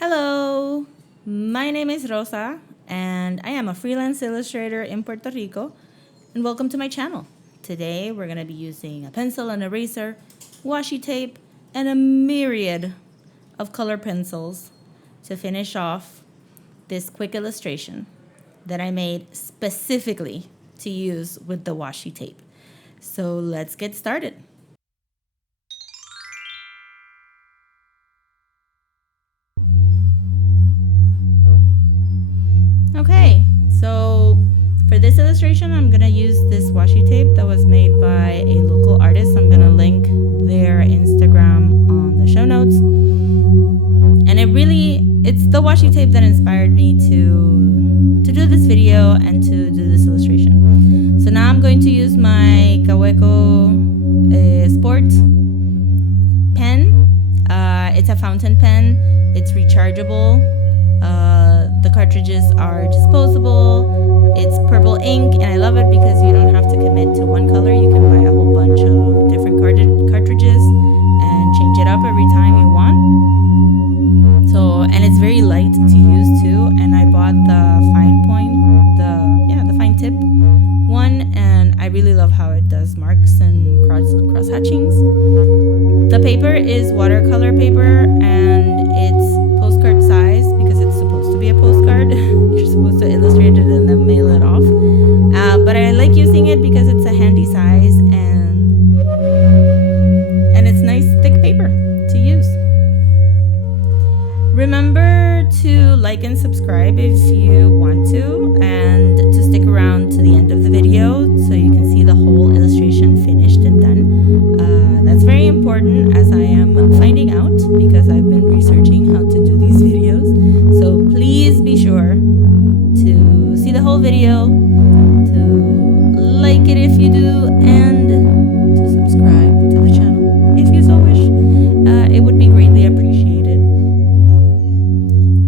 Hello, my name is Rosa, and I am a freelance illustrator in Puerto Rico, and welcome to my channel. Today, we're going to be using a pencil and eraser, washi tape, and a myriad of color pencils to finish off this quick illustration that I made specifically to use with the washi tape. So let's get started. Okay, so for this illustration, I'm going to use this washi tape that was made by a local artist. I'm going to link their Instagram on the show notes. And it's the washi tape that inspired me to do this video and to do this illustration. So now I'm going to use my Kaweco Sport pen. It's a fountain pen. It's rechargeable. The cartridges are disposable. It's purple ink, and I love it because you don't have to commit to one color. You can buy a whole bunch of different cartridges and change it up every time you want. And it's very light to use too. And I bought the fine point, the fine tip one, and I really love how it does marks and cross hatchings. The paper is watercolor paper, and it's postcard size because it's supposed to be a postcard. You're supposed to illustrate it and then mail it off. But I like using it because it's a handy size and it's nice thick paper to use. Remember to like and subscribe if you want to, and to stick around to the end of the video so you can see the whole illustration finished and done. That's very important, as I am finding out because I've been researching how to do these videos. So please be sure to see the whole video, to like it if you do, and to subscribe to the channel if you so wish. It would be greatly appreciated.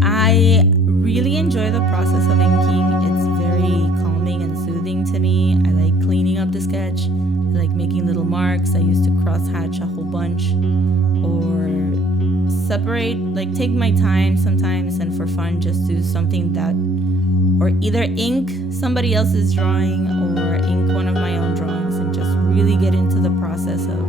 I really enjoy the process of inking. It's very calming and soothing to me. I like cleaning up the sketch. I like making little marks. I used to cross hatch a whole bunch or separate, like take my time sometimes and for fun just do something that, or either ink somebody else's drawing or ink one of my own drawings and just really get into the process of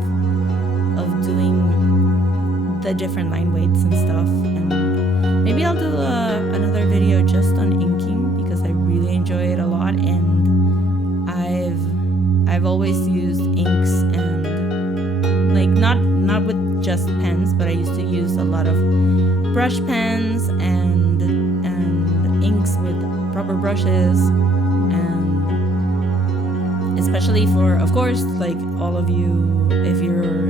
doing the different line weights and stuff. And maybe I'll do another video just on inking because I really enjoy it a lot, and I've always used inks and like not with just pens, but I used to use a lot of brush pens and inks with proper brushes, and especially for, of course, like all of you, if you're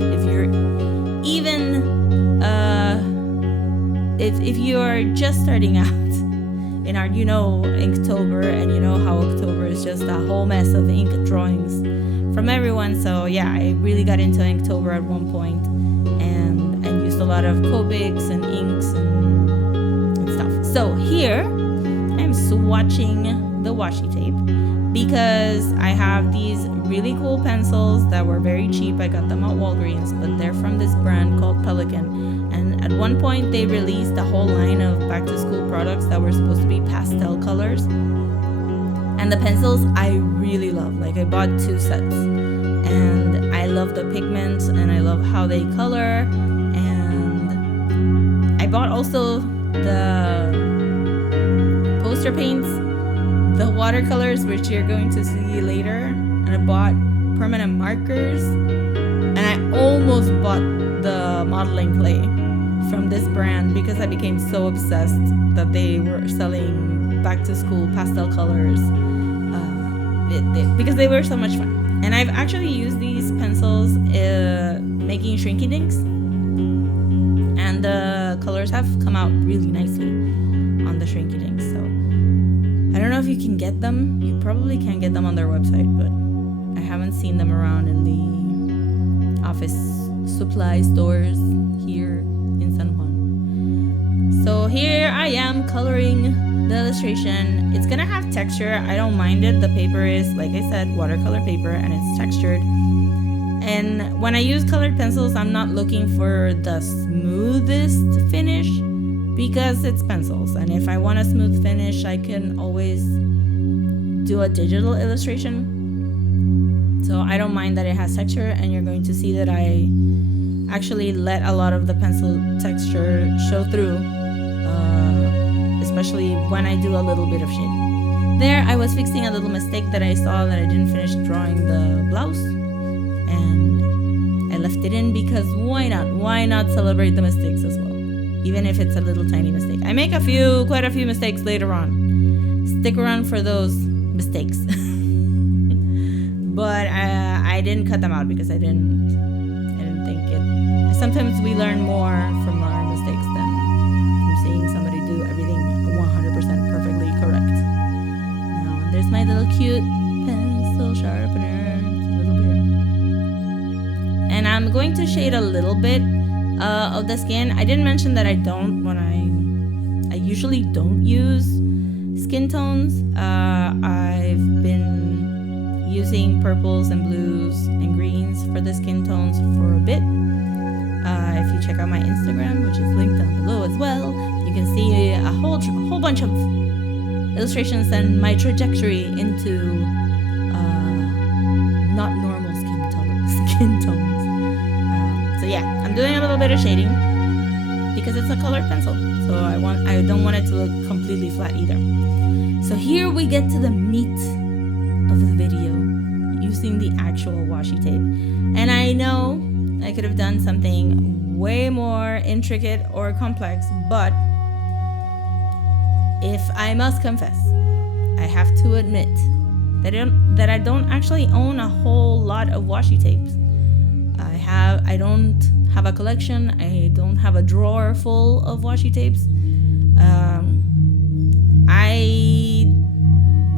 even if you are just starting out in art, you know Inktober, and you know how October is just a whole mess of ink drawings from everyone. So yeah, I really got into Inktober at one point and used a lot of Copics and inks and stuff. So here I'm swatching the washi tape because I have these really cool pencils that were very cheap. I got them at Walgreens, but they're from this brand called Pelican. And at one point they released a whole line of back to school products that were supposed to be pastel colors. And the pencils I really love. Like, I bought 2 sets. And I love the pigments and I love how they color. And I bought also the poster paints, the watercolors, which you're going to see later. And I bought permanent markers. And I almost bought the modeling clay from this brand because I became so obsessed that they were selling back to school pastel colors because they were so much fun. And I've actually used these pencils making shrinky dinks, and the colors have come out really nicely on the shrinky dinks. So I don't know if you can get them. You probably can get them on their website, but I haven't seen them around in the office supply stores here in San Juan. So here I am coloring the illustration. It's gonna have texture. I don't mind it. The paper is, like I said, watercolor paper, and it's textured. And when I use colored pencils, I'm not looking for the smoothest finish. because it's pencils, and if I want a smooth finish, I can always do a digital illustration. So I don't mind that it has texture, and you're going to see that I actually let a lot of the pencil texture show through, especially when I do a little bit of shading. There, I was fixing a little mistake that I saw, that I didn't finish drawing the blouse, and I left it in because why not? Why not celebrate the mistakes as well? Even if it's a little tiny mistake. I make quite a few mistakes later on. Stick around for those mistakes. But I didn't cut them out because I didn't think it. Sometimes we learn more from our mistakes than from seeing somebody do everything 100% perfectly correct. Now, there's my little cute pencil sharpener. It's a little beer. And I'm going to shade a little bit of the skin. I didn't mention that I usually don't use skin tones. I've been using purples and blues and greens for the skin tones for a bit. If you check out my Instagram, which is linked down below as well, you can see a whole bunch of illustrations and my trajectory into not normal skin tones. So yeah, I'm doing a little bit of shading because it's a colored pencil. So I don't want it to look completely flat either. So here we get to the meat of the video using the actual washi tape. And I know I could have done something way more intricate or complex, but if I must confess, I have to admit that I don't actually own a whole lot of washi tapes. I don't have a collection. I don't have a drawer full of washi tapes. I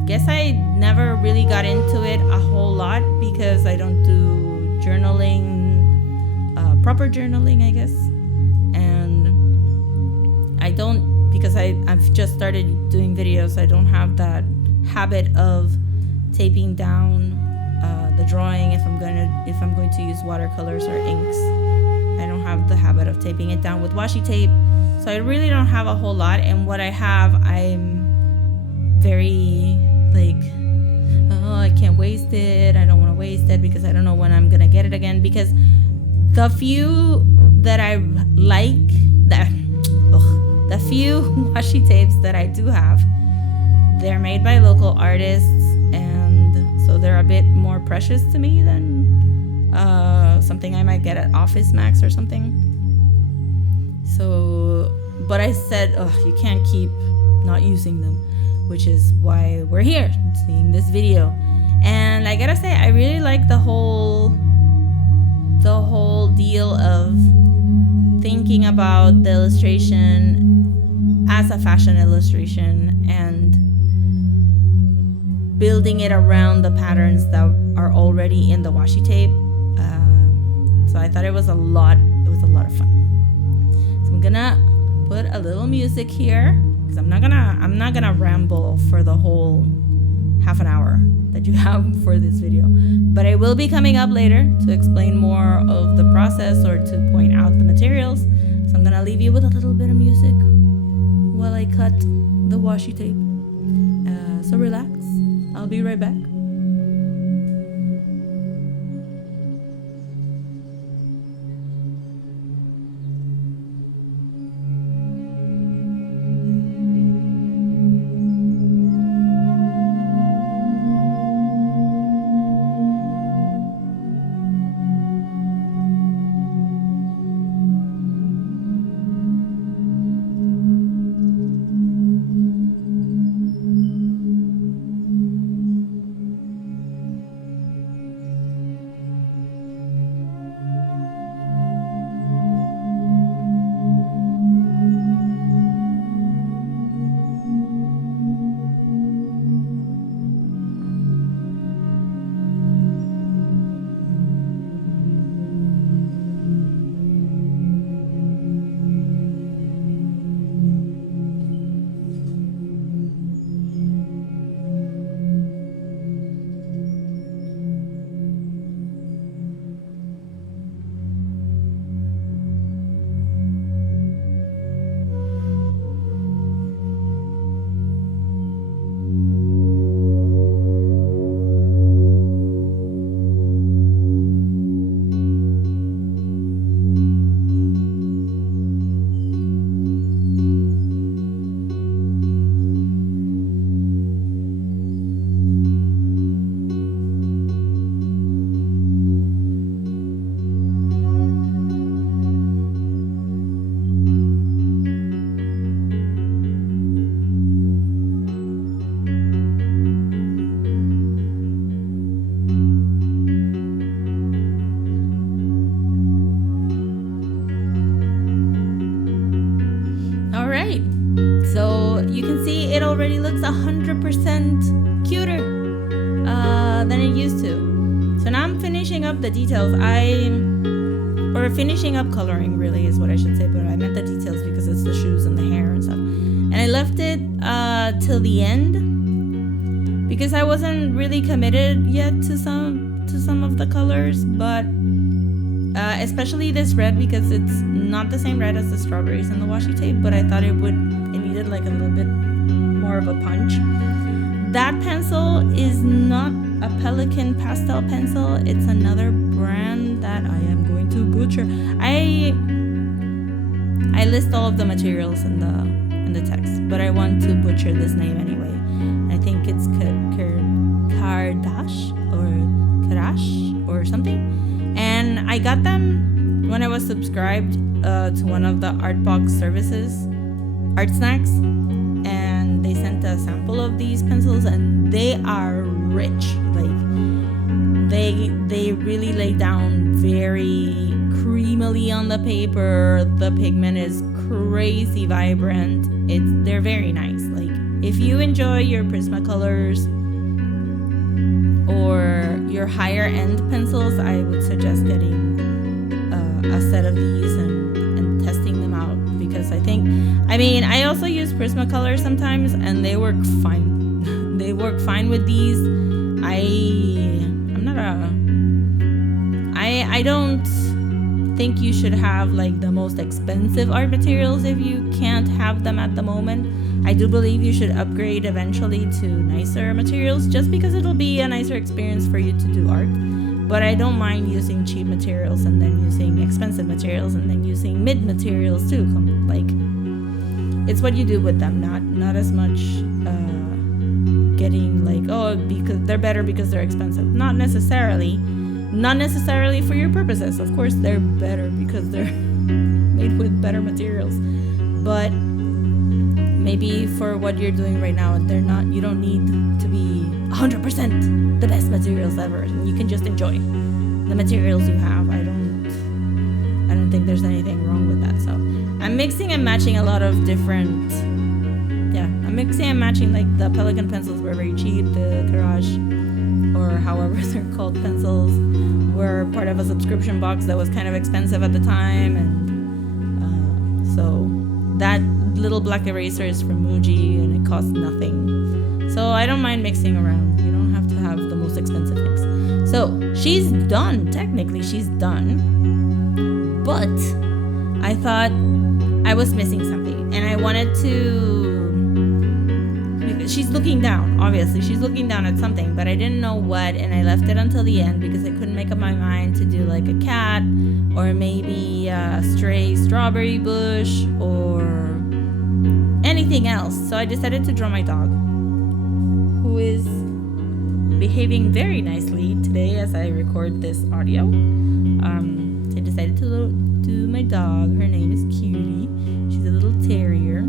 guess I never really got into it a whole lot because I don't do journaling, proper journaling, I guess. And I don't, because I've just started doing videos, I don't have that habit of taping down the drawing if I'm going to use watercolors or inks. I don't have the habit of taping it down with washi tape, so I really don't have a whole lot. And what I have, I'm very I can't waste it. I don't want to waste it because I don't know when I'm gonna get it again. Because the few that I like, the few washi tapes that I do have, they're made by local artists, and so they're a bit more precious to me than something I might get at Office Max or something. So, but I said, you can't keep not using them, which is why we're here seeing this video. And I gotta say, I really like the whole deal of thinking about the illustration as a fashion illustration and building it around the patterns that are already in the washi tape. So I thought it was a lot of fun. So I'm gonna put a little music here because I'm not gonna ramble for the whole half an hour that you have for this video, but I will be coming up later to explain more of the process or to point out the materials. So I'm gonna leave you with a little bit of music while I cut the washi tape. So relax. I'll be right back. So you can see it already looks 100% cuter than it used to. So now I'm finishing up the details. Or finishing up coloring, really, is what I should say, but I meant the details because it's the shoes and the hair and stuff. And I left it till the end because I wasn't really committed yet to some of the colors, but especially this red, because it's not the same red as the strawberries and the washi tape, but I thought it needed like a little bit more of a punch. That pencil is not a Pelican pastel pencil. It's another brand that I am going to butcher. I list all of the materials in the text, but I want to butcher this name anyway. I think it's Kardash or something. And I got them when I was subscribed to one of the Artbox services, Art Snacks, and they sent a sample of these pencils, and they are rich. Like they really lay down very creamily on the paper. The pigment is crazy vibrant. They're very nice. Like if you enjoy your Prismacolors or your higher end pencils, I would suggest getting a set of these and testing them out, because I also use Prismacolors sometimes and they work fine. They work fine with these. I don't think you should have like the most expensive art materials if you can't have them at the moment. I do believe you should upgrade eventually to nicer materials, just because it'll be a nicer experience for you to do art. But I don't mind using cheap materials and then using expensive materials and then using mid materials too. Like, it's what you do with them, not as much getting like, oh, because they're better because they're expensive. Not necessarily for your purposes. Of course they're better because they're made with better materials, but maybe for what you're doing right now, they're not. You don't need to be 100% the best materials ever, and you can just enjoy the materials you have. I don't think there's anything wrong with that. So I'm mixing and matching a lot of different. I'm mixing and matching. Like the Pelican pencils were very cheap. The Garage, or however they're called, pencils were part of a subscription box that was kind of expensive at the time, and so that little black eraser is from Muji and it costs nothing. So I don't mind mixing around. You don't have to have the most expensive things. So she's done. Technically she's done, but I thought I was missing something, and I wanted to. She's looking down, obviously. She's looking down at something, but I didn't know what, and I left it until the end because I couldn't make up my mind to do like a cat or maybe a stray strawberry bush or anything else. So I decided to draw my dog, who is behaving very nicely today as I record this audio. So I decided to do my dog. Her name is Cutie. She's a little terrier.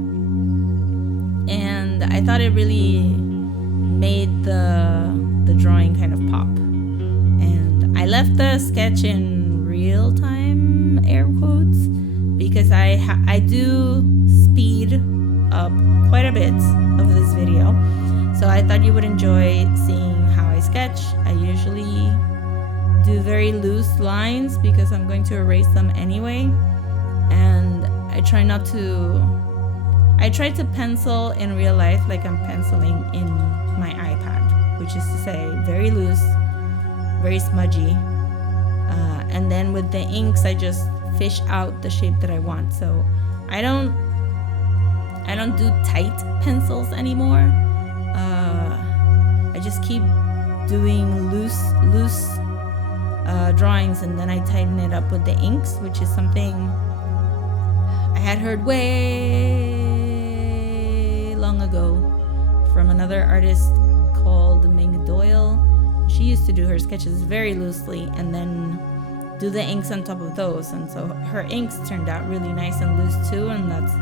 And I thought it really made the drawing kind of pop. And I left the sketch in real time, air quotes, because I do speed up quite a bit of this video. So I thought you would enjoy seeing how I sketch. I usually do very loose lines because I'm going to erase them anyway. And I try to pencil in real life like I'm penciling in my iPad, which is to say very loose, very smudgy. And then with the inks, I just fish out the shape that I want. So I don't do tight pencils anymore. I just keep doing loose drawings, and then I tighten it up with the inks, which is something I had heard way long ago from another artist called Ming Doyle. She used to do her sketches very loosely and then do the inks on top of those, and so her inks turned out really nice and loose too, and that's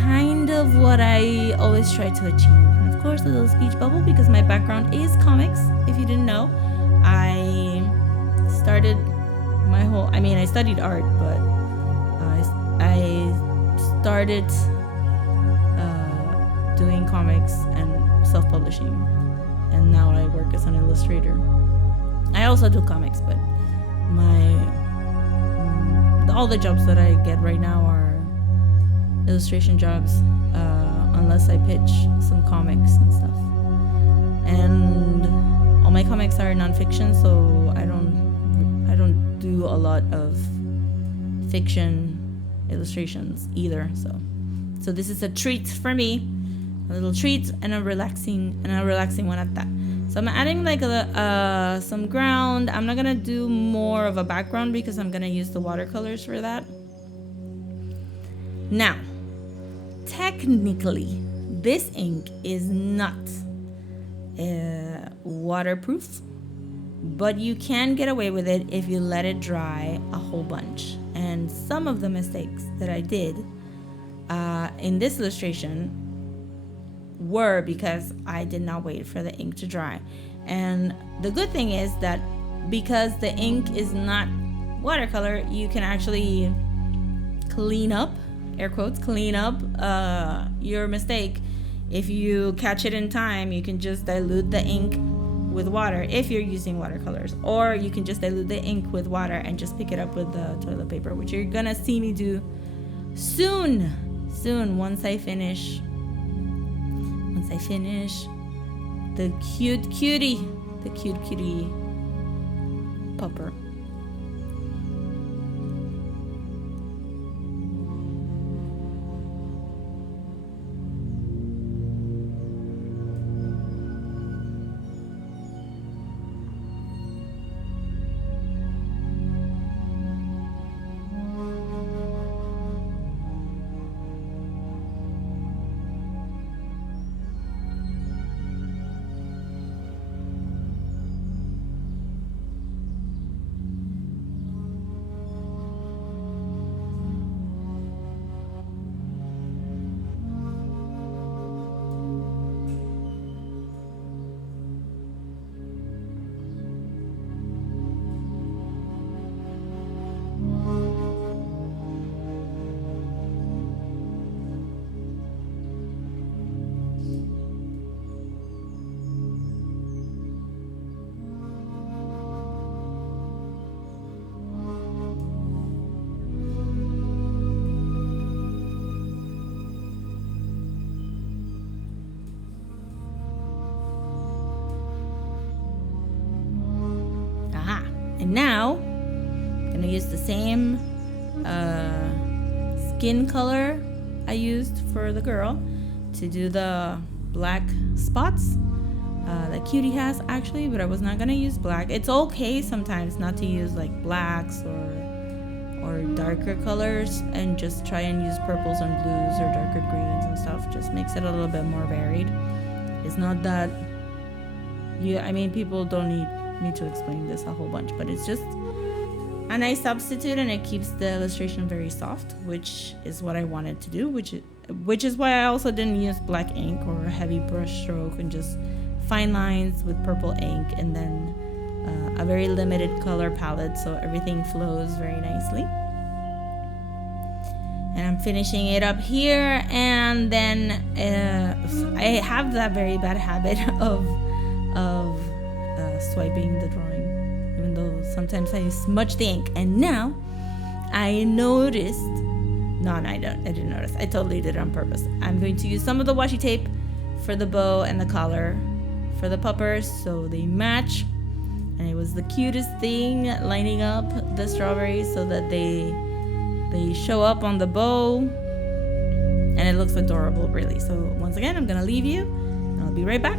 kind of what I always try to achieve. And of course a little speech bubble because my background is comics. If you didn't know, I studied art, but I started comics and self-publishing, and now I work as an illustrator. I also do comics, but all the jobs that I get right now are illustration jobs, unless I pitch some comics and stuff. And all my comics are nonfiction, so I don't do a lot of fiction illustrations either. So this is a treat for me, a little treat, and a relaxing one at that. So I'm adding like some ground. I'm not gonna do more of a background because I'm gonna use the watercolors for that. Now, technically, this ink is not waterproof, but you can get away with it if you let it dry a whole bunch. And some of the mistakes that I did in this illustration were because I did not wait for the ink to dry. And the good thing is that because the ink is not watercolor, you can actually clean up, air quotes, clean up your mistake. If you catch it in time, you can just dilute the ink with water if you're using watercolors, or you can just dilute the ink with water and just pick it up with the toilet paper, which you're gonna see me do soon once I finish the cute cutie pupper. And now I'm gonna use the same skin color I used for the girl to do the black spots that Cutie has actually, but I was not gonna use black. It's okay sometimes not to use like blacks or darker colors, and just try and use purples and blues or darker greens and stuff. Just makes it a little bit more varied. It's not that people don't need me to explain this a whole bunch, but it's just a nice substitute, and it keeps the illustration very soft, which is what I wanted to do, which is why I also didn't use black ink or a heavy brush stroke, and just fine lines with purple ink, and then a very limited color palette, so everything flows very nicely. And I'm finishing it up here, and then I have that very bad habit of swiping the drawing, even though sometimes I smudge the ink. And now I noticed, I didn't notice, I totally did it on purpose. I'm going to use some of the washi tape for the bow and the collar for the puppers so they match. And it was the cutest thing, lining up the strawberries so that they show up on the bow, and it looks adorable, really. So once again, I'm gonna leave you, and I'll be right back.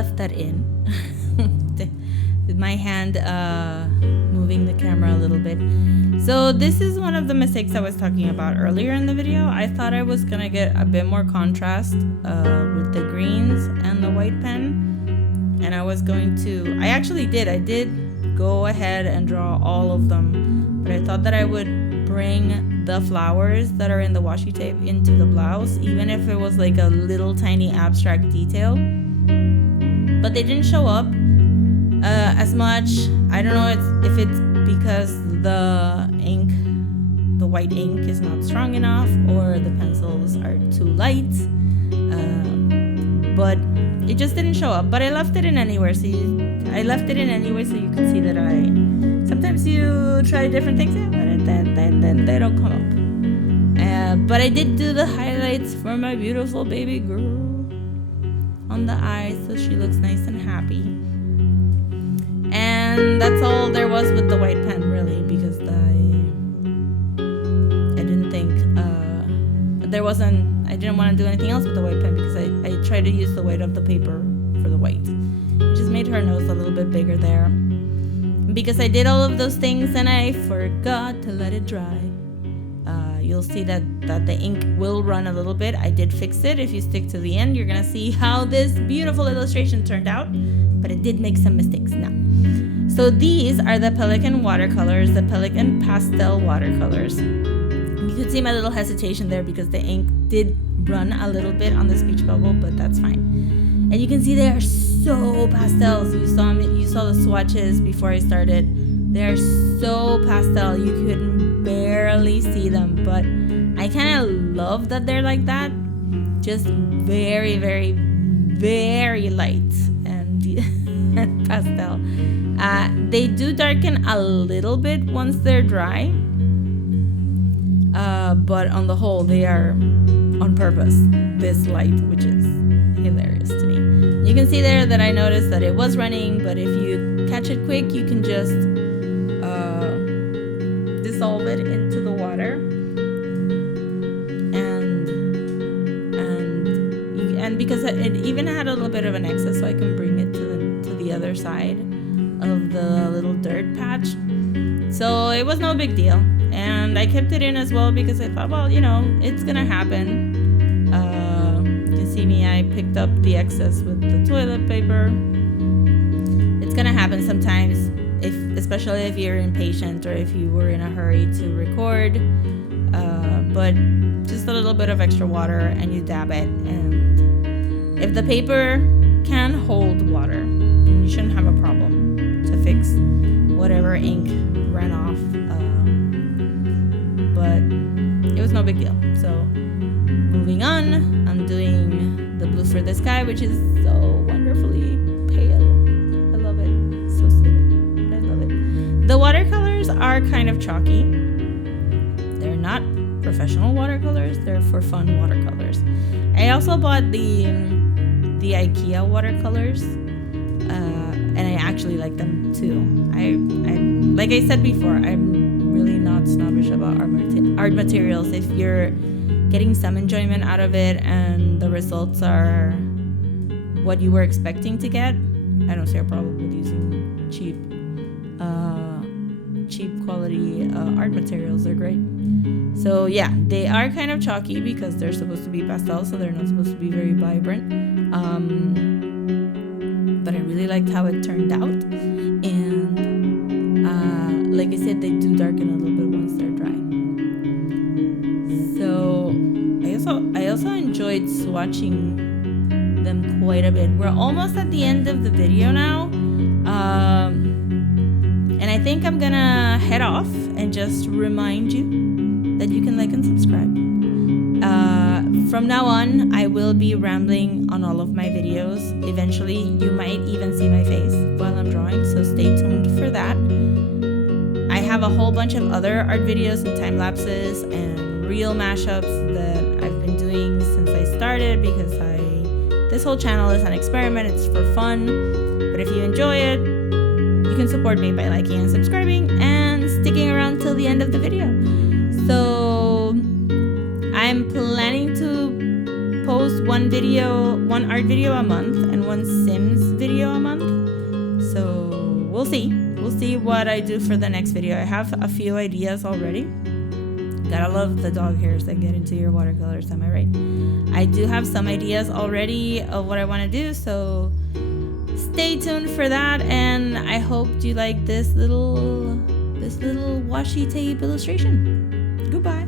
left that in. With my hand moving the camera a little bit. So this is one of the mistakes I was talking about earlier in the video. I thought I was gonna get a bit more contrast with the greens and the white pen, and I was going to, I actually did, I did go ahead and draw all of them, but I thought that I would bring the flowers that are in the washi tape into the blouse, even if it was like a little tiny abstract detail, but they didn't show up as much. I don't know if it's because the ink, the white ink, is not strong enough, or the pencils are too light, but it just didn't show up. But I left it in anyway, so you can see that sometimes you try different things, but then they don't come up. But I did do the highlights for my beautiful baby girl on the eyes, so she looks nice and happy. And that's all there was with the white pen, really, because I didn't think I didn't want to do anything else with the white pen, because I tried to use the weight of the paper for the white. It just made her nose a little bit bigger there. Because I did all of those things and I forgot to let it dry. You'll see that the ink will run a little bit. I did fix it. If you stick to the end, you're gonna see how this beautiful illustration turned out, but it did make some mistakes now. So these are the Pelican watercolors, the Pelican pastel watercolors. You could see my little hesitation there because the ink did run a little bit on the speech bubble, but that's fine. And you can see they are so pastels. You saw the swatches before I started. They're so pastel, you could barely see them, but I kind of love that they're like that. Just very, very, very light and pastel. They do darken a little bit once they're dry, but on the whole, they are on purpose this light, which is hilarious to me. You can see there that I noticed that it was running, but if you catch it quick, you can just dissolve it into the water, and because it even had a little bit of an excess, so I can bring it to the other side of the little dirt patch. So it was no big deal, and I kept it in as well because I thought, well, it's gonna happen. You see me, I picked up the excess with the toilet paper. It's gonna happen sometimes, especially if you're impatient or if you were in a hurry to record. But just a little bit of extra water and you dab it, and if the paper can hold water, then you shouldn't have a problem to fix whatever ink ran off. But it was no big deal. So moving on, I'm doing the blue for the sky, which is so wonderfully pale. I love it. So silly. I love it. The watercolors are kind of chalky. They're not professional watercolors. They're for fun watercolors. I also bought the IKEA watercolors, and I actually like them too. I like I said before, I'm really not snobbish about art materials. If you're getting some enjoyment out of it and the results are what you were expecting to get, I don't see a problem with using cheap quality art materials. They're great. So yeah, they are kind of chalky because they're supposed to be pastel, so they're not supposed to be very vibrant. But I really liked how it turned out, and like I said, they do darken a little bit once they're dry. So I also enjoyed swatching them quite a bit. We're almost at the end of the video now, and I think I'm gonna head off and just remind you that you can like and subscribe. From now on, I will be rambling on all of my videos. Eventually, you might even see my face while I'm drawing, so stay tuned for that. I have a whole bunch of other art videos and time lapses and reel mashups that I've been doing since I started, because this whole channel is an experiment. It's for fun, but if you enjoy it, you can support me by liking and subscribing and sticking around till the end of the video. So I'm planning to post one art video a month and one Sims video a month. So we'll see. We'll see what I do for the next video. I have a few ideas already. Gotta love the dog hairs that get into your watercolors, am I right? I do have some ideas already of what I want to do, so stay tuned for that. And I hope you like this little washi tape illustration. Goodbye.